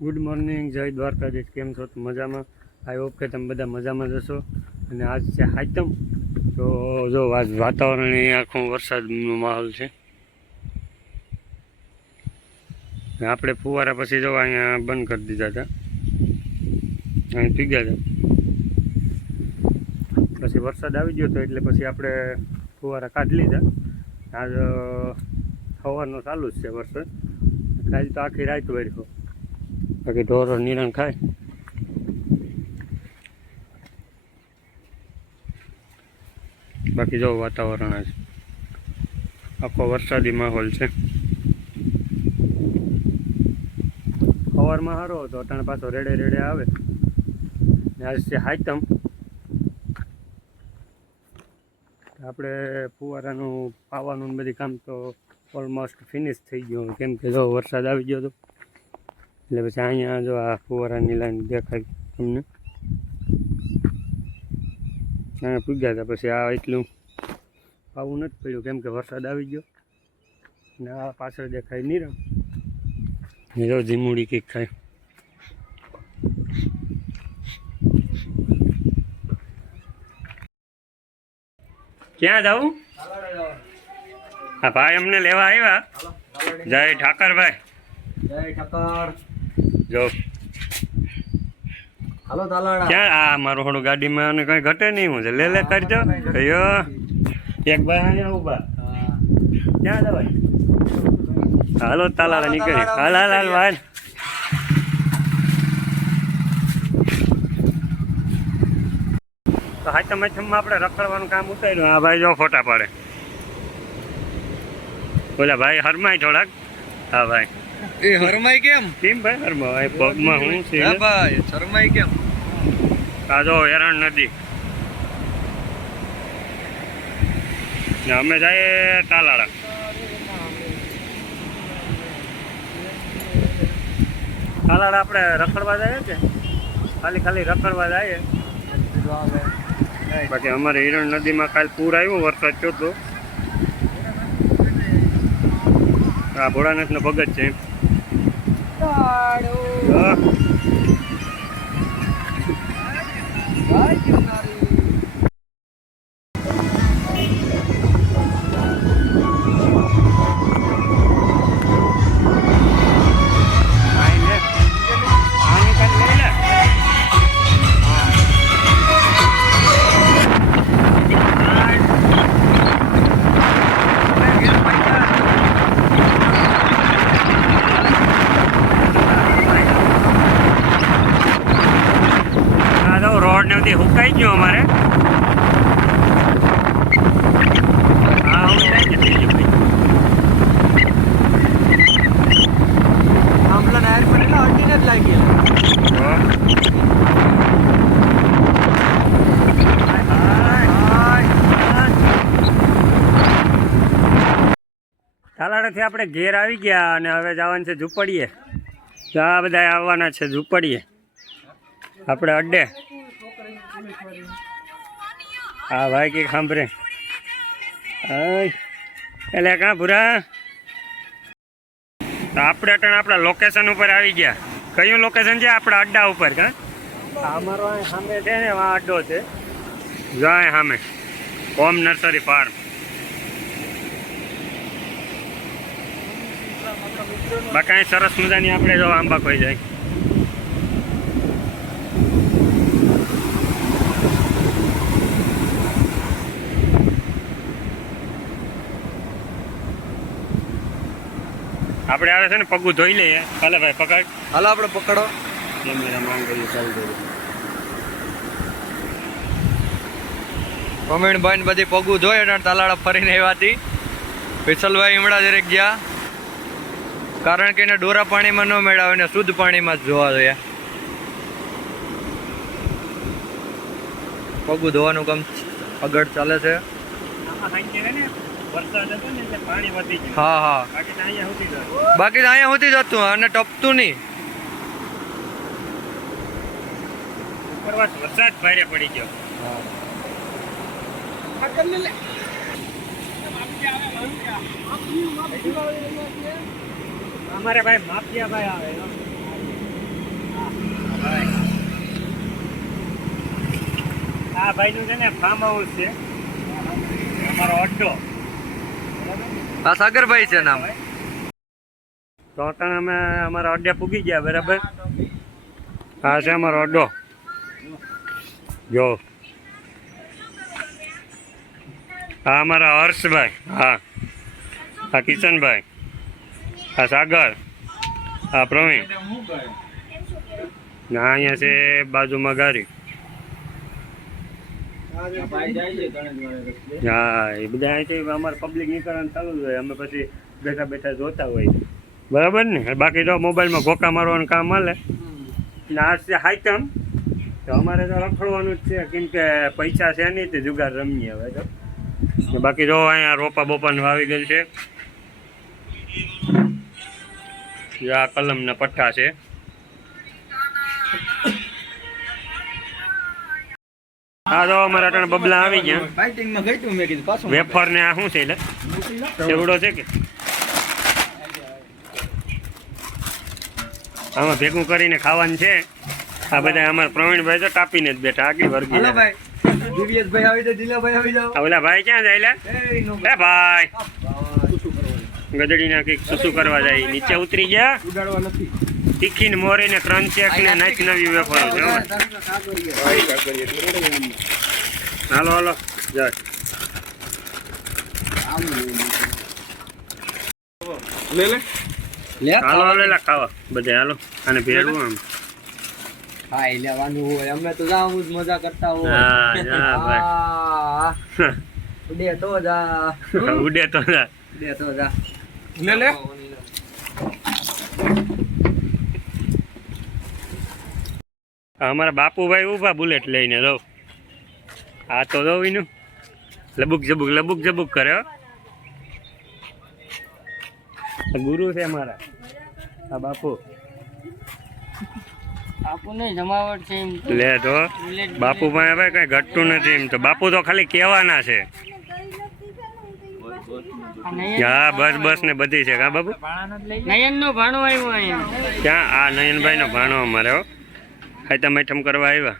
Good morning જય દ્વારકાધીશ. કેમ છો? મજામાં. આઈ હોપ કે તમે બધા મજામાં જશો અને આજ છે હાઈતમ. તો જો, આજ વાતાવરણ આખું વરસાદનો માહોલ છે. આપણે ફુવારા પછી જો અહીંયા બંધ કરી દીધા હતા. અહીં પીગ્યા હતા. પછી વરસાદ આવી ગયો હતો એટલે પછી આપણે ફુવારા કાઢી લીધા. આજ સવારનો ચાલુ જ છે વરસાદ. કાલ તો આખી રાત વર્યો. બાકી ઢોરો નિરણ ખાય. બાકી જો વાતાવરણ છે. આખો વરસાદી માહોલ છે. સવારમાં સારો હતો, અટાણે પાછો રેડે રેડે આવે. આજ છે હાઈતમ. આપણે ફુવારાનું પાવાનું બધી કામ તો ઓલમોસ્ટ ફિનિશ થઈ ગયું. કેમ કે જો વરસાદ આવી ગયો હતો એટલે પછી અહીંયા જો આ ફુવારાની લાઈન દેખાય તમને. અહીંયા પૂગ્યા હતા, પછી આ એટલું આવું નથી પડ્યું, કેમ કે વરસાદ આવી ગયો. ને આ પાછળ દેખાય નીરમ જો ધીમુડી કંઈક ખાય ક્યાં જવું હા ભાઈ અમને લેવા આવ્યા. જય ઠાકરભાઈ. જય ઠક્કર જો. હાલો તાલાડા. ક્યાં? આ મારું થોડું ગાડીમાં અને કઈ ઘટે નહીં હું લે લે કરજો અયો. એક ભાઈ અહીંયા ઊભા. ક્યાં જવાય હાલો તાલાળા નીકળી. હાલ હાલ હાલ ભાઈ તો હાથમ હાથમમાં આપણે રખડવાનું કામ ઉતાર્યું. આ ભાઈ જો ફોટા પાડે. બોલા ભાઈ હરમાય થોડાક. હા ભાઈ. એ હરમાઈ કેમ? કેમ ભાઈ હરમા ભાઈ પગમાં હું છે હે ભાઈ શરમાઈ કેમ? કાજો હેરાન નદી ને અમે જઈએ તાલાળા. તાલાળા આપણે રખડવા જઈએ કે? ખાલી ખાલી રખડવા જઈએ. બાકી અમારે હિરણ નદીમાં કાલ પૂર આવ્યો વરસાદ થયો તો. આ ભોળાનાથનો ભગત છે હા. તાલાડાથી આપણે ઘેર આવી ગયા અને હવે જવાનું છે ઝૂંપડીએ. આ બધા આવવાના છે ઝૂંપડીએ. આપણે અડ્ડે હા ભાઈ કે સાંભળે એટલે કાં ભૂરા? તો આપણે અટણ આપણા લોકેશન ઉપર આવી ગયા. કયું લોકેશન છે? આપણા અડ્ડા ઉપર કાં? અમારો અહીં સામે છે ને આ અડ્ડો છે. જાય સામે. Home nursery farm. બાકી સરસ મજાની આપણે જો આંબા કોઈ જાય. આપણે આવે છે ને પગું ધોઈ લઈએ. હાલે ભાઈ પકડ. હાલો આપણે પકડો. કેમેરા માંગીએ ચાલુ કરી કોમેન્ટ ભાઈ બધી પગું ધોઈ અને તાલાડા ફરીને આવ્યાથી વિશલભાઈ હમણાં જરેક ગયા કારણ કે એને ડોરા પાણીમાં ન મેળાવે ને શુદ્ધ પાણીમાં જ જોવા જોઈએ પગું ધોવાનું કામ આગળ ચાલે છે. વરસાદ હતો ને પાણી વધી જ હા હા. બાકી તો અહીંયા સુધી જતું અને ટપતું નહીં. વરસાદ ભારે પડી ગયો. અમારે ભાઈ માફિયા ભાઈ આવે. આ ભાઈ નું છે ને ફાર્મ હાઉસ છે. અમારો અડ્ડો. આ સાગરભાઈ છે નામ. તો અટાણે અમે અમારા અડ્ડે પૂગી ગયા, બરાબર? હા, છે અમારો અડ્ડો. જો. હા અમારા હર્ષભાઈ, હા. હા કિશનભાઈ હા સાગર હા પ્રવીણ. ના, અહીંયા છે બાજુમાં ગાડી. હા, એ બધા અહીંથી અમારે પબ્લિક નીકળવાનું ચાલુ જ હોય. અમે પછી બેઠા બેઠા જોતા હોય. બરાબર ને? બાકી તો મોબાઈલમાં ગોકા મારવાનું કામ મળે ને આ છે હાઈટમ. તો અમારે તો રખડવાનું જ છે, કેમ કે પૈસા છે નહીં, તે જુગાર રમીએ હવે તો. બાકી જો અહીંયા રોપા બોપાને વાવી ગયેલ છે. જે આ કલમના પઠ્ઠા છે. હા તો અમારા અટાણે બબલા આવી ગયા. ફાઇટિંગમાં ગઈતું મે કીધું પાછું વેફર ને આ શું છે એટલે સેવડો છે કે? આમાં ભેગું કરીને ખાવાનું છે. આ બધા અમારા પ્રવીણભાઈ તો કાપીને જ બેઠા આગળ વર્ગી હલો ભાઈ દિવ્યેશભાઈ આવી જાઓ દિલાભાઈ આવી ઓલા ભાઈ ક્યાં જાય એ ભાઈ. ગદડી નાખી શું કરવા જાય નીચે ઉતરી ગયા. ઉડાડવા નથી. તીખી મોરીને ત્રણ ચેક ક્રંચેક ને નાચ નવી વેપાર હાલો હાલો. જાય લે લે લે હાલો હાલો એલા ખાવા. બધે હાલો. અને ભેળવું આમ એ લેવાનું હોય. અમે તો જાવું જ મજા કરતા હોય. હા જા ભાઈ. ઉડે તો જા. ઉડે તો જા. ઉડે તો જા. લે લે અમારા બાપુભાઈ ઊભા બુલેટ લઈને લો આ તો લો એનું લબુક જબુક લબુક જબુક કરે આ ગુરુ છે મારા. આ બાપુ. લે તો બાપુ ભાઈ હવે કઈ ઘટતું નથી એમ તો. બાપુ તો ખાલી કહેવાના છે. હા બસ બસ ને બધી છે. કા બાપુ? નયન નો ભાણો આવ્યો ક્યાં? આ નયનભાઈ નો ભાણો અમારે ખાઈતા મેઠમ કરવા આવ્યા